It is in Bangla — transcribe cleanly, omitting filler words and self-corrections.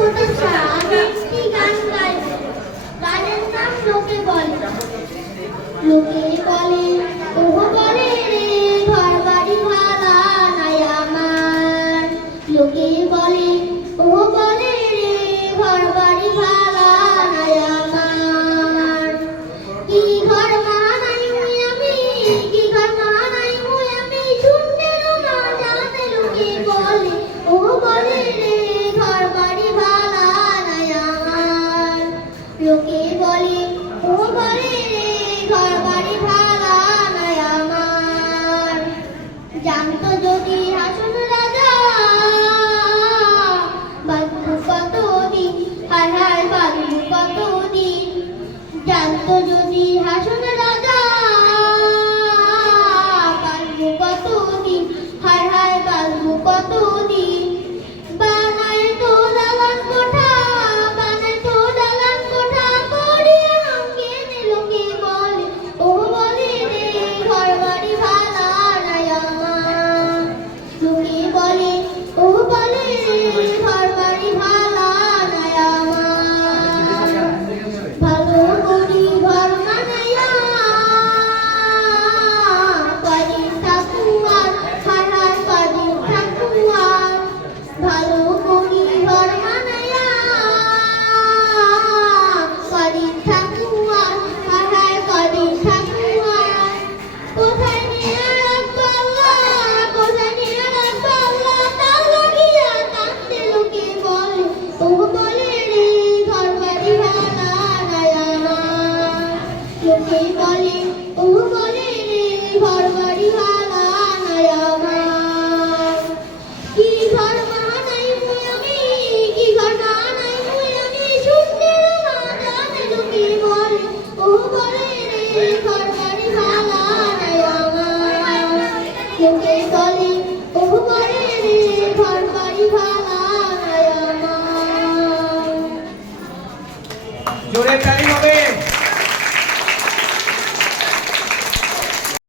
প্রত্যাশা আমি একটি গান গাইব। গানের নাম লোকে বলে। লোকে বলে ওহ বলে রে ঘর বাড়ি ভালা নাই আমার। লোকে বলে ওহ বলে রে ঘর বাড়ি ভালা নাই আমার। কি ঘর মানাই মুই আমি, কি ঘর মানাই মুই আমি, শুনতেও না জানে লোকে বলে ওহ বলে রে ঘর বাড়ি ভালা নাই আমার। লোকে বলে ওহ বলে রে ঘর বাড়ি ভালা নাই আমার। জানতো যদি হাসন রাজা বাঁচবো কতদিন, হায় হায় বাঁচবো কতদিন। জানতো যদি হাসন রাজা বাঁচবো কতদিন, হায় হায় বাঁচবো কতদিন। বানায় তো দালান কোঠা, বানায় তো দালান কোঠা, করিয়া রঙিন লোকে বলে ওহ বলে রে ঘর বাড়ি ভালা নাই আমার। লোকে বলে ওহ বলে রে ঘর বাড়ি ভালা নাই আমার। ভালো করি ঘর বানাইয়া কদিন থাকুয়ার, হায় হায় কদিন থাকুয়ার। ভালো করি ঘর বানাইয়া কদিন থাকুয়ার, হায় হায় কদিন থাকুয়ার। কোথায় নিয়ে রাখবো আল্লাহ, কোথায় নিয়ে রাখবো আল্লাহ, তার লাগিয়া কাঁদতে লোকে বলে ওহ বলে রে ঘর বাড়ি ভালা নাই আমার। লোকে বলে ওহ বলে রে ঘর বাড়ি ভালা নাই আমার। কি ঘর বানাই মুই আমি, কি ঘর বানাই মুই আমি, শুনতেও না জানে লোকে বলে ওহ বলে রে ঘর বাড়ি ভালা নাই আমার। লোকে বলে ওহ বলে রে ঘর বাড়ি ভালা নাই আমার। জোরে তালি হবে।